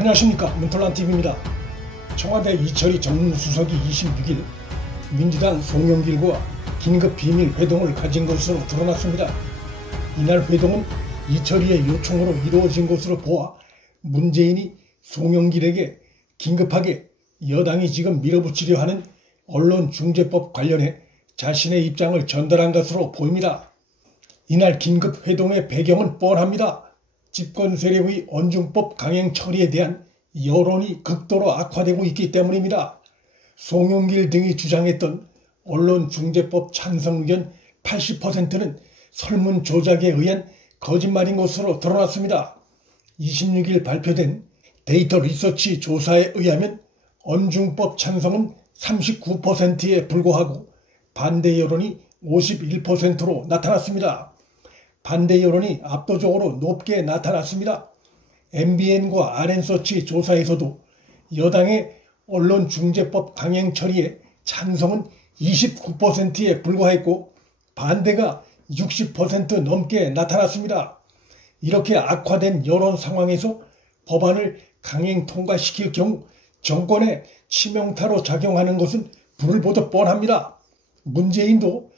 안녕하십니까, 문털란TV입니다. 청와대 이철희 정무수석이 26일 민주당 송영길과 긴급 비밀 회동을 가진 것으로 드러났습니다. 이날 회동은 이철희의 요청으로 이루어진 것으로 보아 문재인이 송영길에게 긴급하게 여당이 지금 밀어붙이려 하는 언론중재법 관련해 자신의 입장을 전달한 것으로 보입니다. 이날 긴급 회동의 배경은 뻔합니다. 집권 세력의 언중법 강행 처리에 대한 여론이 극도로 악화되고 있기 때문입니다. 송영길 등이 주장했던 언론중재법 찬성 의견 80%는 설문조작에 의한 거짓말인 것으로 드러났습니다. 26일 발표된 데이터 리서치 조사에 의하면 언중법 찬성은 39%에 불과하고 반대 여론이 51%로 나타났습니다. 반대 여론이 압도적으로 높게 나타났습니다. MBN과 RN서치 조사에서도 여당의 언론중재법 강행 처리에 찬성은 29%에 불과했고 반대가 60% 넘게 나타났습니다. 이렇게 악화된 여론 상황에서 법안을 강행 통과시킬 경우 정권의 치명타로 작용하는 것은 불을 보듯 뻔합니다. 문재인도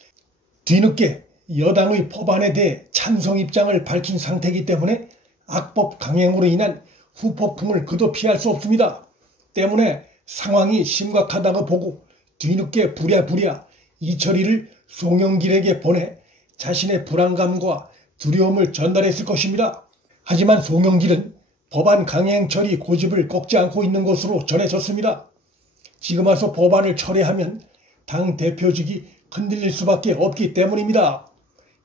뒤늦게 여당의 법안에 대해 찬성 입장을 밝힌 상태이기 때문에 악법 강행으로 인한 후폭풍을 그도 피할 수 없습니다. 때문에 상황이 심각하다고 보고 뒤늦게 부랴부랴 이철희를 송영길에게 보내 자신의 불안감과 두려움을 전달했을 것입니다. 하지만 송영길은 법안 강행 처리 고집을 꺾지 않고 있는 것으로 전해졌습니다. 지금 와서 법안을 철회하면 당 대표직이 흔들릴 수밖에 없기 때문입니다.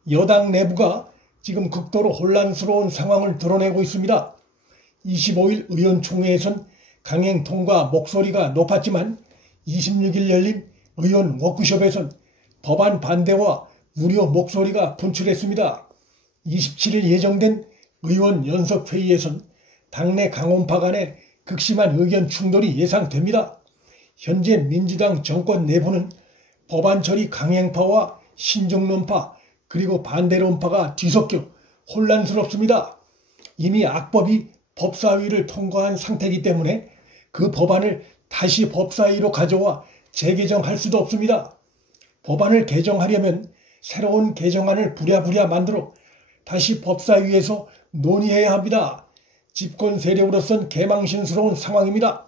여당 내부가 지금 극도로 혼란스러운 상황을 드러내고 있습니다. 25일 의원총회에선 강행 통과 목소리가 높았지만 26일 열린 의원 워크숍에선 법안 반대와 우려 목소리가 분출했습니다. 27일 예정된 의원 연석회의에선 당내 강원파 간의 극심한 의견 충돌이 예상됩니다. 현재 민주당 정권 내부는 법안 처리 강행파와 신정론파 그리고 반대론파가 뒤섞여 혼란스럽습니다. 이미 악법이 법사위를 통과한 상태이기 때문에 그 법안을 다시 법사위로 가져와 재개정할 수도 없습니다. 법안을 개정하려면 새로운 개정안을 부랴부랴 만들어 다시 법사위에서 논의해야 합니다. 집권 세력으로선 개망신스러운 상황입니다.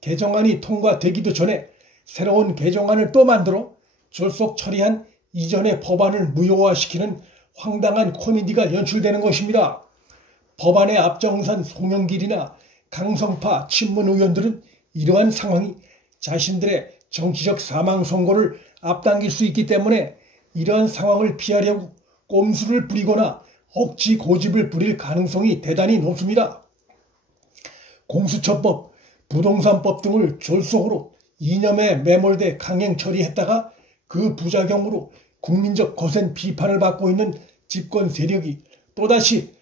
개정안이 통과되기도 전에 새로운 개정안을 또 만들어 졸속 처리한 이전의 법안을 무효화시키는 황당한 코미디가 연출되는 것입니다. 법안에 앞장선 송영길이나 강성파 친문 의원들은 이러한 상황이 자신들의 정치적 사망 선고를 앞당길 수 있기 때문에 이러한 상황을 피하려고 꼼수를 부리거나 억지 고집을 부릴 가능성이 대단히 높습니다. 공수처법, 부동산법 등을 졸속으로 이념에 매몰돼 강행 처리했다가 그 부작용으로 국민적 거센 비판을 받고 있는 집권 세력이 또다시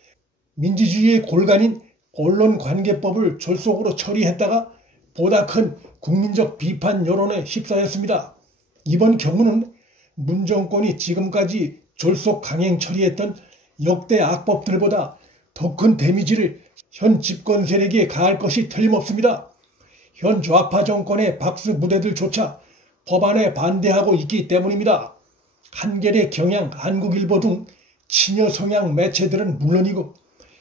민주주의의 골간인 언론관계법을 졸속으로 처리했다가 보다 큰 국민적 비판 여론에 휩싸였습니다. 이번 경우는 문 정권이 지금까지 졸속 강행 처리했던 역대 악법들보다 더 큰 데미지를 현 집권 세력에 가할 것이 틀림없습니다. 현 좌파 정권의 박스 무대들조차 법안에 반대하고 있기 때문입니다. 한겨레, 경향, 한국일보 등 친여 성향 매체들은 물론이고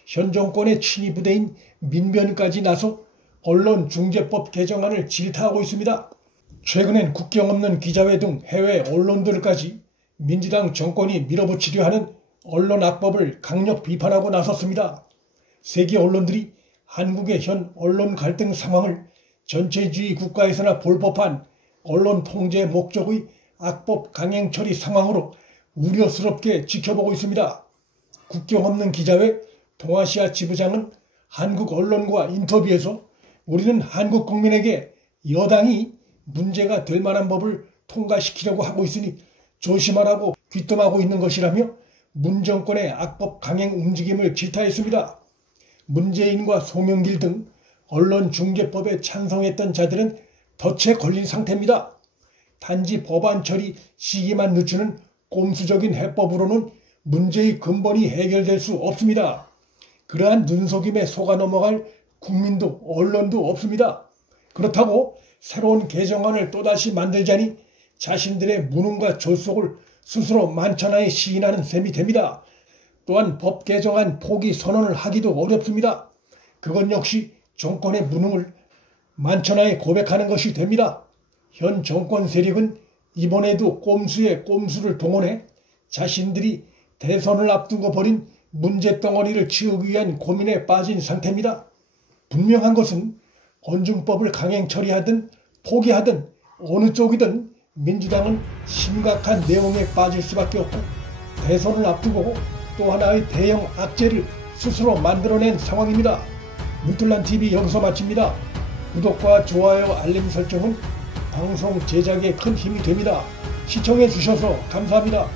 현 정권의 친위 부대인 민변까지 나서 언론중재법 개정안을 질타하고 있습니다. 최근엔 국경 없는 기자회 등 해외 언론들까지 민주당 정권이 밀어붙이려 하는 언론 악법을 강력 비판하고 나섰습니다. 세계 언론들이 한국의 현 언론 갈등 상황을 전체주의 국가에서나 볼 법한 언론 통제 목적의 악법 강행 처리 상황으로 우려스럽게 지켜보고 있습니다. 국경 없는 기자회 동아시아 지부장은 한국 언론과 인터뷰에서 우리는 한국 국민에게 여당이 문제가 될 만한 법을 통과시키려고 하고 있으니 조심하라고 귀뜸하고 있는 것이라며 문 정권의 악법 강행 움직임을 질타했습니다. 문재인과 송영길 등 언론중재법에 찬성했던 자들은 덫에 걸린 상태입니다. 단지 법안 처리 시기만 늦추는 꼼수적인 해법으로는 문제의 근본이 해결될 수 없습니다. 그러한 눈속임에 속아 넘어갈 국민도 언론도 없습니다. 그렇다고 새로운 개정안을 또다시 만들자니 자신들의 무능과 졸속을 스스로 만천하에 시인하는 셈이 됩니다. 또한 법 개정안 포기 선언을 하기도 어렵습니다. 그건 역시 정권의 무능을 만천하에 고백하는 것이 됩니다. 현 정권 세력은 이번에도 꼼수에 꼼수를 동원해 자신들이 대선을 앞두고 벌인 문제덩어리를 치우기 위한 고민에 빠진 상태입니다. 분명한 것은 건중법을 강행 처리하든 포기하든 어느 쪽이든 민주당은 심각한 내용에 빠질 수밖에 없고 대선을 앞두고 또 하나의 대형 악재를 스스로 만들어낸 상황입니다. 문틀란TV 여기서 마칩니다. 구독과 좋아요 알림 설정은 방송 제작에 큰 힘이 됩니다. 시청해 주셔서 감사합니다.